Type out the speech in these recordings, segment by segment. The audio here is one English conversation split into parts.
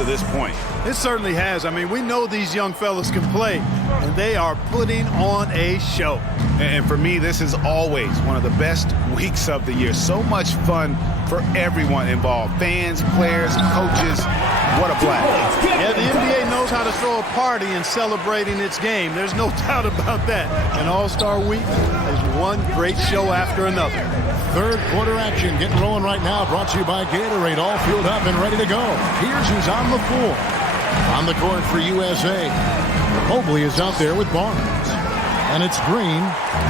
to this point. It certainly has. I mean, we know these young fellas can play, and they are putting on a show. And for me, this is always one of the best weeks of the year. So much fun for everyone involved. Fans, players, coaches. What a blast. Yeah, the NBA knows how to throw a party in celebrating its game. There's no doubt about that. And All-Star Week is one great show after another. Third quarter action getting rolling right now. Brought to you by Gatorade. All fueled up and ready to go. Here's who's on the floor. On the court for USA. Mobley is out there with Barnes. And it's Green.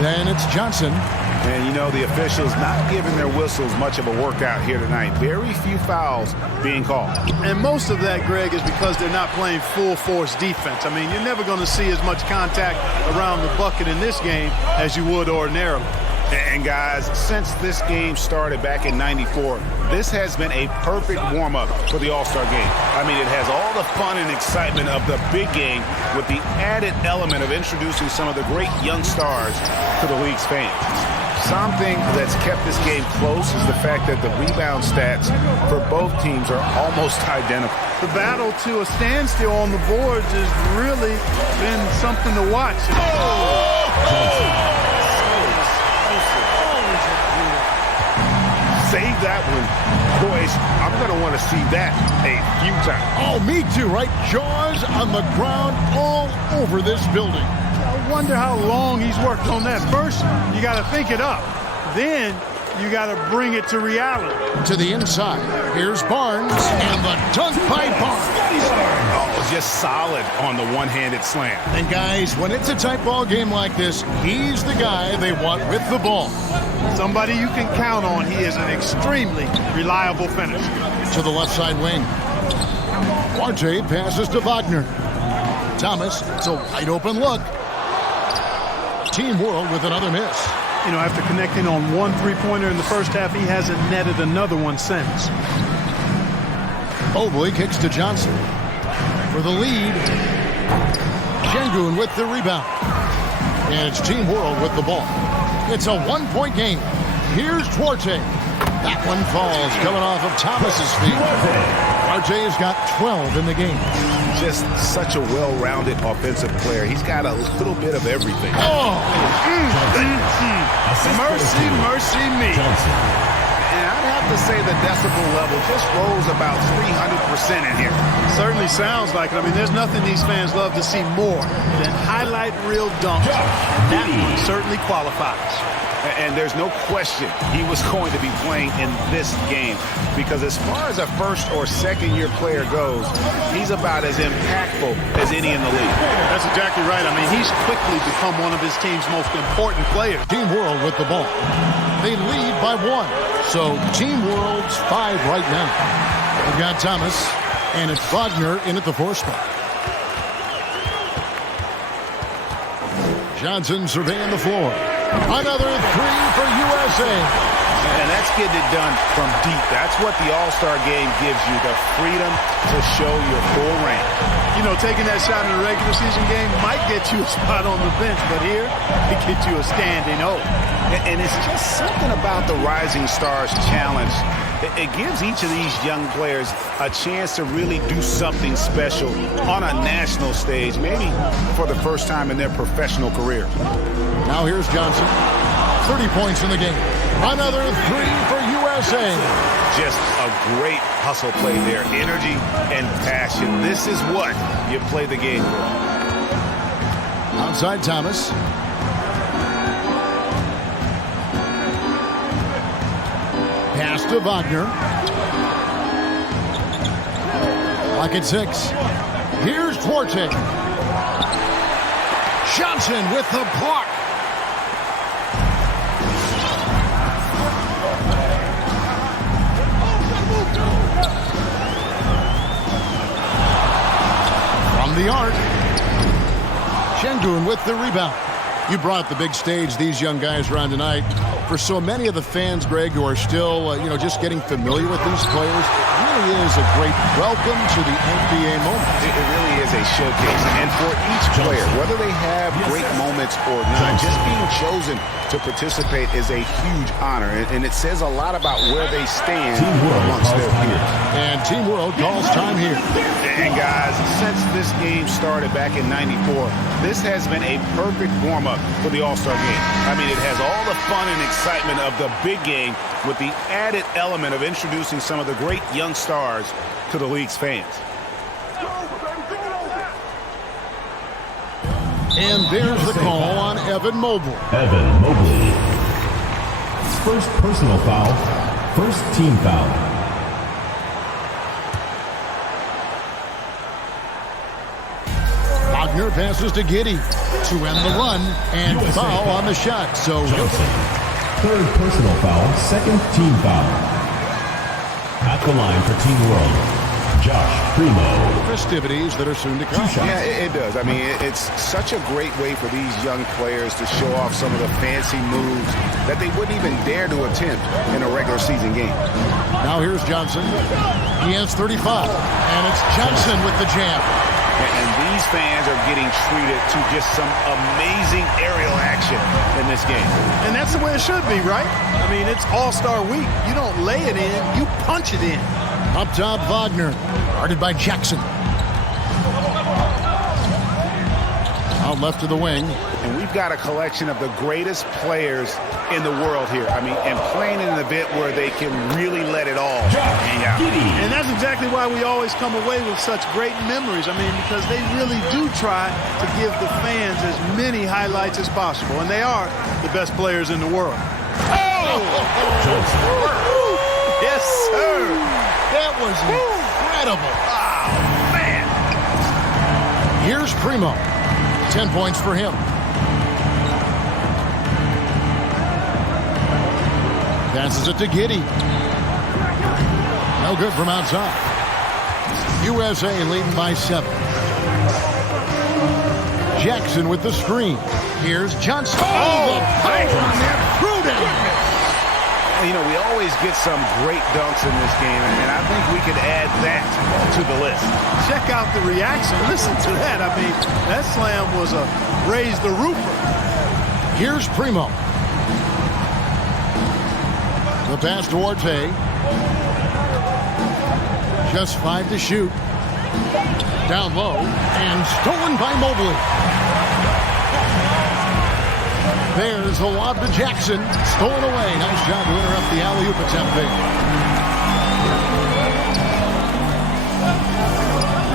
Then it's Johnson. And you know, the officials not giving their whistles much of a workout here tonight. Very few fouls being called. And most of that, Greg, is because they're not playing full force defense. I mean, you're never going to see as much contact around the bucket in this game as you would ordinarily. And guys, since this game started back in '94, this has been a perfect warm-up for the All-Star game. I mean, it has all the fun and excitement of the big game with the added element of introducing some of the great young stars to the league's fans. Something that's kept this game close is the fact that the rebound stats for both teams are almost identical. The battle to a standstill on the boards has really been something to watch. Save that one. Boys, I'm going to want to see that a few times. Oh, me too, right? Jaws on the ground all over this building. I wonder how long he's worked on that. First, you got to think it up. Then you got to bring it to reality. To the inside. Here's Barnes, and the dunk by Barnes. Oh, just solid on the one-handed slam. And guys, when it's a tight ball game like this, he's the guy they want with the ball. Somebody you can count on. He is an extremely reliable finisher. To the left side wing. Duarte passes to Wagner. Thomas, it's a wide open look. Team World with another miss. You know, after connecting on one three-pointer in the first half, he hasn't netted another one since. Mobley kicks to Johnson. For the lead, Şengün with the rebound. And it's Team World with the ball. It's a one-point game. Here's Duarte. That one falls coming off of Thomas's feet. Duarte's got 12 in the game. Just such a well-rounded offensive player. He's got a little bit of everything. Oh! Mercy, mercy me. And I'd have to say the decibel level just rose about 300% in here. Certainly sounds like it. I mean, there's nothing these fans love to see more than highlight reel dunks. That one certainly qualifies. And there's no question he was going to be playing in this game because as far as a first or second year player goes, he's about as impactful as any in the league. That's exactly right. I mean, he's quickly become one of his team's most important players. Team World with the ball. They lead by 1. So Team World's 5 right now. They've got Thomas, and it's Wagner in at the 4 spot. Johnson surveying the floor. Another 3 for USA. And that's getting it done from deep. That's what the All-Star game gives you, the freedom to show your full range. You know, taking that shot in a regular season game might get you a spot on the bench, but here, it gets you a standing O. And it's just something about the Rising Stars Challenge. It gives each of these young players a chance to really do something special on a national stage, maybe for the first time in their professional career. Now here's Johnson. 30 points in the game. Another 3 for USA. Just a great hustle play there. Energy and passion. This is what you play the game for. Outside Thomas. Pass to Wagner. Lock at 6. Here's Duarte. Johnson with the block. From the arc. Şengün with the rebound. You brought the big stage these young guys are on tonight. for so many of the fans, Greg, who are still, just getting familiar with these players, it really is a great welcome to the NBA moment. It really is a showcase. And for each player, whether they have great moments or not, just being chosen to participate is a huge honor. And it says a lot about where they stand amongst their peers. And Team World calls time here. And guys, since this game started back in '94, this has been a perfect warm-up for the All-Star game. I mean, it has all the fun and excitement of the big game with the added element of introducing some of the great young stars to the league's fans. And there's the call on Evan Mobley. Evan Mobley. First personal foul. First team foul. Wagner passes to Giddey to end the run and foul on the shot. So Johnson. Third personal foul. Second team foul. At the line for Team World. Josh Primo. Festivities that are soon to come. Yeah, it does. I mean, it's such a great way for these young players to show off some of the fancy moves that they wouldn't even dare to attempt in a regular season game. Now here's Johnson. He has 35, and it's Johnson with the jam. And these fans are getting treated to just some amazing aerial action in this game. And that's the way it should be, right? I mean, it's All-Star Week. You don't lay it in, you punch it in. Up top, Wagner, guarded by Jackson. Out left to the wing. And we've got a collection of the greatest players in the world here. I mean, and playing in an event where they can really let it all hang out. And that's exactly why we always come away with such great memories. I mean, because they really do try to give the fans as many highlights as possible. And they are the best players in the world. Oh! Yes, sir. That was incredible. Oh, man. Here's Primo. 10 points for him. Passes it to Giddey. No good from outside. USA leading by 7. Jackson with the screen. Here's Johnson. Oh, the power on that. Prudent. You know, we always get some great dunks in this game, and I think we could add that to the list. Check out the reaction. Listen to that. I mean, that slam was a raise the roofer. Here's Primo. The pass to Orte. Just 5 to shoot. Down low and stolen by Mobley. There's the lob to Jackson. Stolen away. Nice job to interrupt the alley-oop attempt there.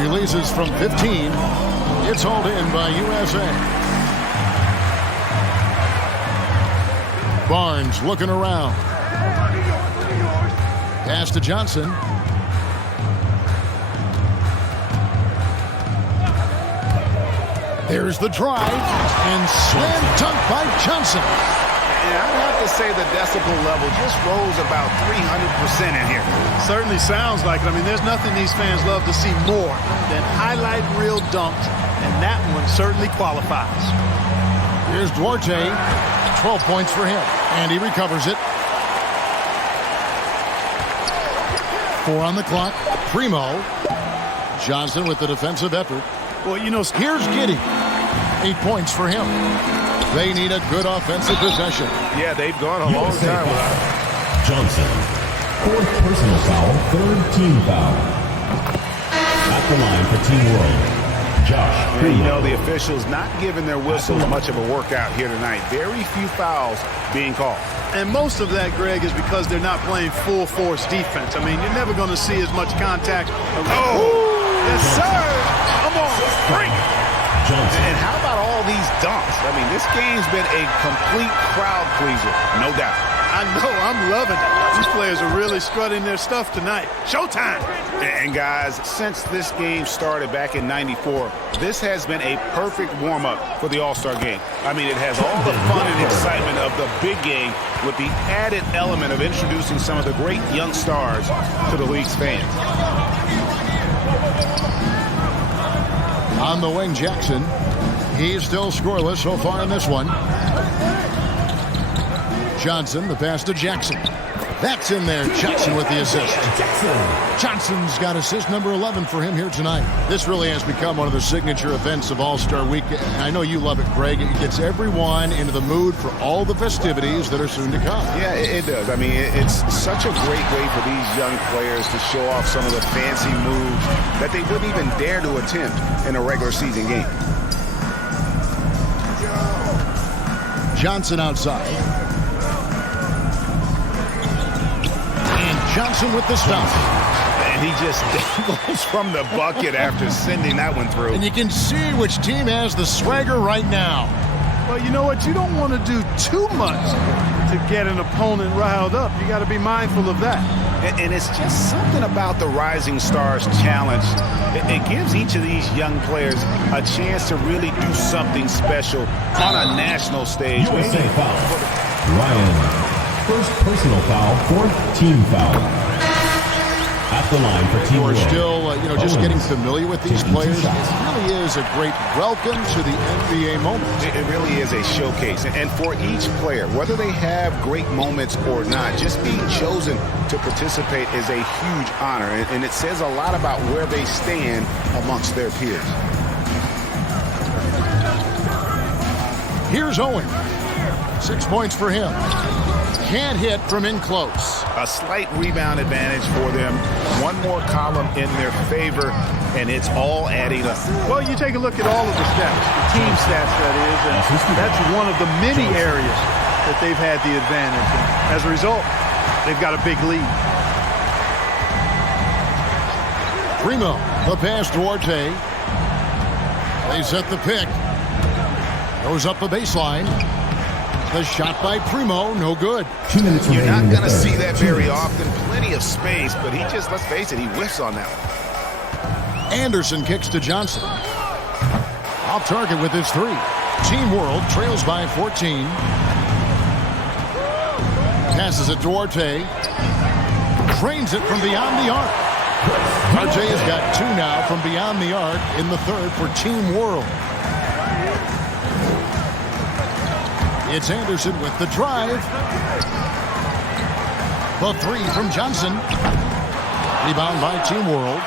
Releases from 15. It's hauled in by USA. Barnes looking around. Pass to Johnson. There's the drive, and slam dunk by Johnson. And I'd have to say the decibel level just rose about 300% in here. Certainly sounds like it. I mean, there's nothing these fans love to see more than highlight reel dunks, and that one certainly qualifies. Here's Duarte, 12 points for him, and he recovers it. 4 on the clock. Primo. Johnson with the defensive effort. Well, you know, here's Giddey. 8 points for him. They need a good offensive possession. Yeah, they've gone a long time without it. Johnson. Fourth personal foul. Third team foul. At the line for Team World. Josh Primo. You know, the officials not giving their whistles much of a workout here tonight. Very few fouls being called. And most of that, Greg, is because they're not playing full force defense. I mean, you're never going to see as much contact. Oh! Yes, sir! Come on, bring it! Johnson. And how about all these dunks? I mean, this game's been a complete crowd pleaser, no doubt. I know, I'm loving it. These players are really strutting their stuff tonight. Showtime! And guys, since this game started back in '94, this has been a perfect warm-up for the All-Star game. I mean, it has all the fun and excitement of the big game with the added element of introducing some of the great young stars to the league's fans. On the wing, Jackson. He's still scoreless so far in this one. Johnson, the pass to Jackson. That's in there. Jackson with the assist. Johnson's got assist number 11 for him here tonight. This really has become one of the signature events of All-Star Week. I know you love it, Greg. It gets everyone into the mood for all the festivities that are soon to come. Yeah, it does. I mean, it's such a great way for these young players to show off some of the fancy moves that they wouldn't even dare to attempt in a regular season game. Johnson outside. Johnson with the stop. And he just dangles from the bucket after sending that one through. And you can see which team has the swagger right now. Well, you know what? You don't want to do too much to get an opponent riled up. You got to be mindful of that. And it's just something about the Rising Stars Challenge. It gives each of these young players a chance to really do something special on a national stage. USA foul. Ryan. First personal foul, fourth team foul. At the line for Team World. We're still, just getting familiar with these players. It really is a great welcome to the NBA moment. It really is a showcase. And for each player, whether they have great moments or not, just being chosen to participate is a huge honor. And it says a lot about where they stand amongst their peers. Here's Owen. 6 points for him. Can't hit from in close. A slight rebound advantage for them. One more column in their favor, and it's all adding up. Well, you take a look at all of the stats, the team stats, that is, and that's one of the many areas that they've had the advantage. And as a result, they've got a big lead. Primo, the pass to Duarte. They set the pick. Goes up the baseline. The shot by Primo, no good. 2 minutes You're not going to third. see that very often. Plenty of space, but he just, let's face it, he whiffs on that one. Anderson kicks to Johnson. Off target with his three. Team World trails by 14. Passes it to Duarte. Trains it from beyond the arc. Duarte has got two now from beyond the arc in the third for Team World. It's Anderson with the drive. The three from Johnson. Rebound by Team World.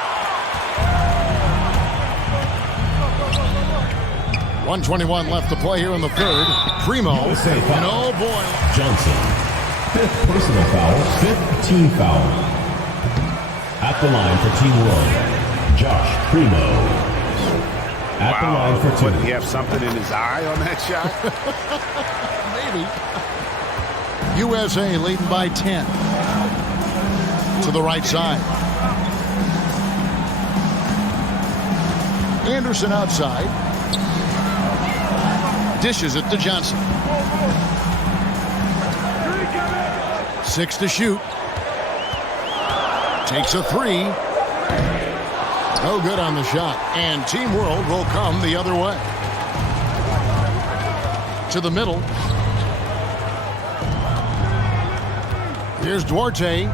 1:21 left to play here in the third. Primo. And oh boy. Johnson. Fifth personal foul, fifth team foul. At the line for Team World, Josh Primo. At the line for two. Did he have something in his eye on that shot? Maybe. USA leading by 10. To the right side. Anderson outside. Dishes it to Johnson. 6 to shoot. Takes a three. No good on the shot. And Team World will come the other way. To the middle. Here's Duarte.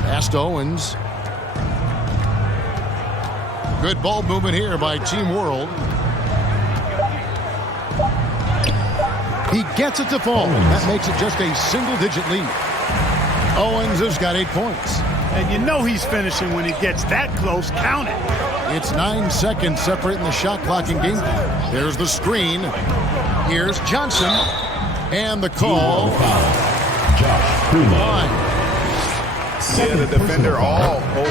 Pass to Owens. Good ball movement here by Team World. He gets it to fall. That makes it just a single-digit lead. Owens has got 8 points. And you know he's finishing when he gets that close. Count it. It's 9 seconds separating the shot clock and game. There's the screen. Here's Johnson. And the call. Josh Primo. Yeah, the defender all over.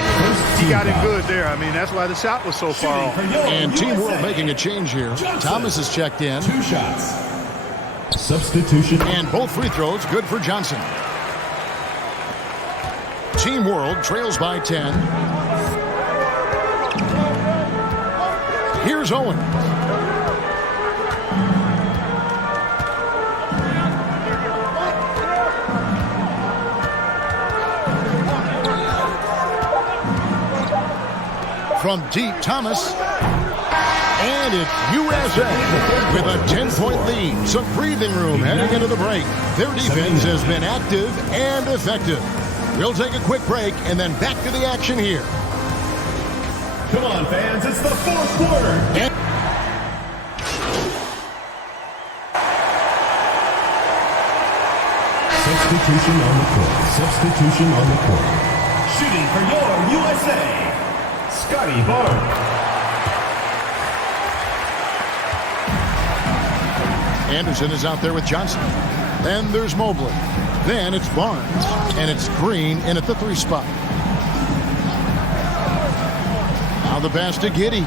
He got it good there. I mean, that's why the shot was so far off. And Team World making a change here. Thomas has checked in. 2 shots. Substitution. And both free throws good for Johnson. Team World trails by 10. Here's Owen. From deep, Thomas. And it's USA with a 10-point lead. Some breathing room heading into the break. Their defense has been active and effective. We'll take a quick break and then back to the action here. Come on, fans. It's the fourth quarter. Substitution on the court. Substitution on the court. Shooting for your USA, Scotty Barnes. Anderson is out there with Johnson. Then there's Mobley. Then it's Barnes. And it's Green in at the 3 spot. Now the pass to Giddey.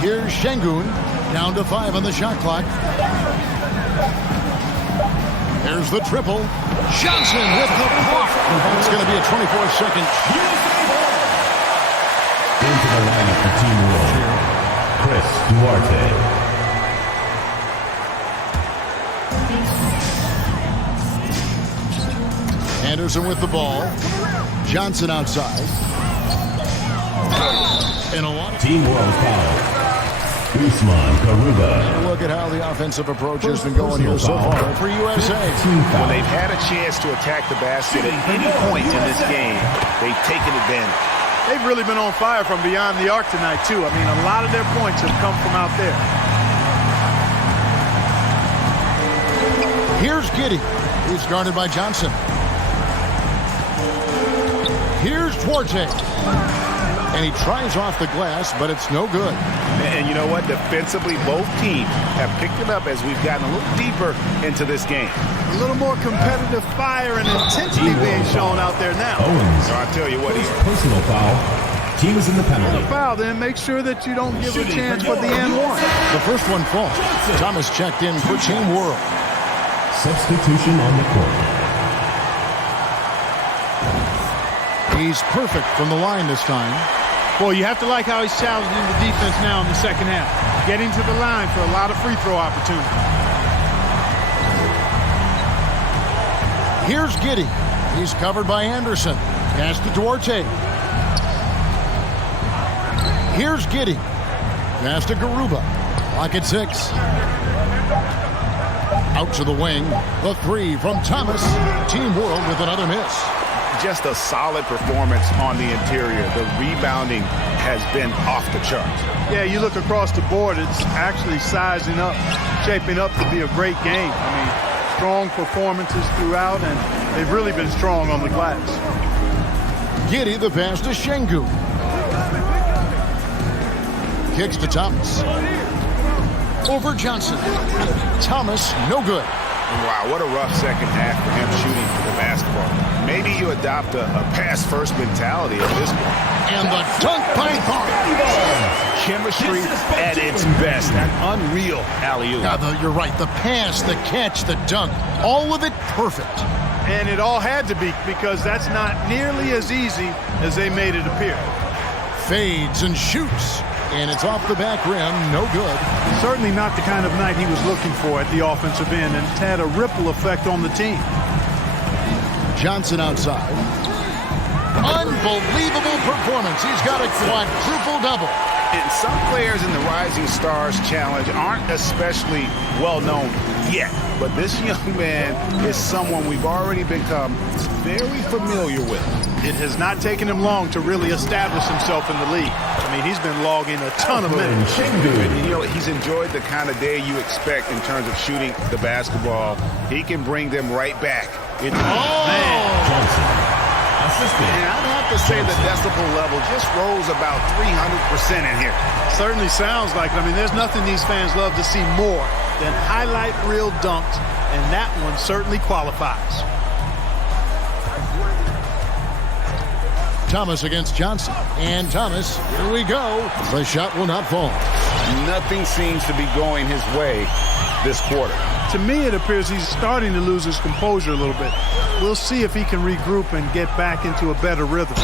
Here's Şengün. Down to 5 on the shot clock. There's the triple. Johnson with the block. It's going to be a 24-second. Into the lineup for Team World, Chris Duarte. Anderson with the ball. Johnson outside. And a lot of Team World foul. Usman Garuba. look at how the offensive approach has been going here so far for USA. When they've had a chance to attack the basket at any point in this game, they've taken advantage. They've really been on fire from beyond the arc tonight, too. I mean, a lot of their points have come from out there. Here's Giddey. He's guarded by Johnson. Here's Duarte. And he tries off the glass, but it's no good. And you know what? Defensively, both teams have picked it up as we've gotten a little deeper into this game. A little more competitive fire and intensity being shown out there now. Owens. So I tell you what, he's Personal foul. Team is in the penalty. Foul, then make sure that you don't give a chance for the and one. The first one falls. Thomas checked in for Team World. Substitution on the court. He's perfect from the line this time. Boy, you have to like how he's challenging the defense now in the second half. Getting to the line for a lot of free throw opportunities. Here's Giddey. He's covered by Anderson. Pass to Duarte. Here's Giddey. Pass to Garuba. Clock at 6. Out to the wing. The 3 from Thomas. Team World with another miss. just a solid performance on the interior. The rebounding has been off the charts. Yeah, you look across the board, it's actually sizing up, shaping up to be a great game. I mean, strong performances throughout, and they've really been strong on the glass. Giddey, the pass to Şengün. Kicks to Thomas. Over Johnson. Thomas, no good. Wow, what a rough second half for him shooting the basketball. Maybe you adopt a pass-first mentality at this point. And the dunk by Barnes. Chemistry at its best. An unreal alley-oop. You're right. The pass, the catch, the dunk, all of it perfect. And it all had to be, because that's not nearly as easy as they made it appear. Fades and shoots. And it's off the back rim, no good. Certainly not the kind of night he was looking for at the offensive end, and it's had a ripple effect on the team. Johnson outside. Unbelievable performance. He's got a quadruple-double. And some players in the Rising Stars Challenge aren't especially well-known yet. But this young man is someone we've already become very familiar with. It has not taken him long to really establish himself in the league. I mean, he's been logging a ton of minutes. And, you know, he's enjoyed the kind of day you expect in terms of shooting the basketball. He can bring them right back. Johnson. Assistant. And I'd have to say the decibel level just rose about 300% in here. Certainly sounds like it. I mean, there's nothing these fans love to see more than highlight reel dunks, and that one certainly qualifies. Thomas against Johnson. And Thomas, here we go. The shot will not fall. Nothing seems to be going his way this quarter. To me, it appears he's starting to lose his composure a little bit. We'll see if he can regroup and get back into a better rhythm.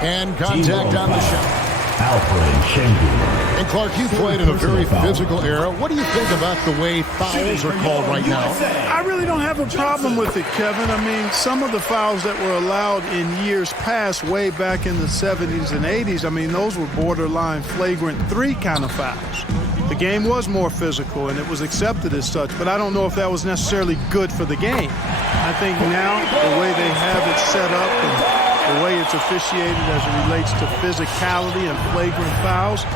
And contact on the shot. Alfred Şengün. And Clark, you played in a very physical era. What do you think about the way fouls are called right now? I really don't have a problem with it, Kevin. I mean, some of the fouls that were allowed in years past, way back in the 70s and 80s, I mean, those were borderline flagrant 3 kind of fouls. The game was more physical, and it was accepted as such, but I don't know if that was necessarily good for the game. I think now, the way they have it set up and the way it's officiated as it relates to physicality and flagrant fouls,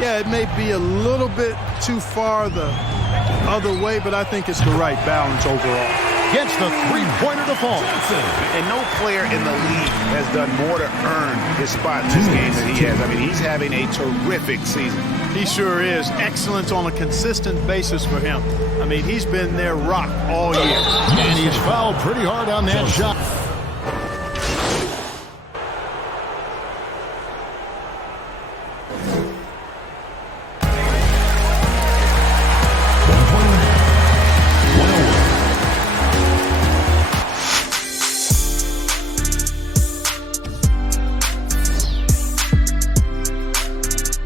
Yeah, it may be a little bit too far the other way, but I think it's the right balance overall. Gets the three-pointer to fall. And no player in the league has done more to earn his spot in this game than he has. I mean, he's having a terrific season. He sure is. Excellence on a consistent basis for him. I mean, he's been their rock all year. And he's fouled pretty hard on that shot.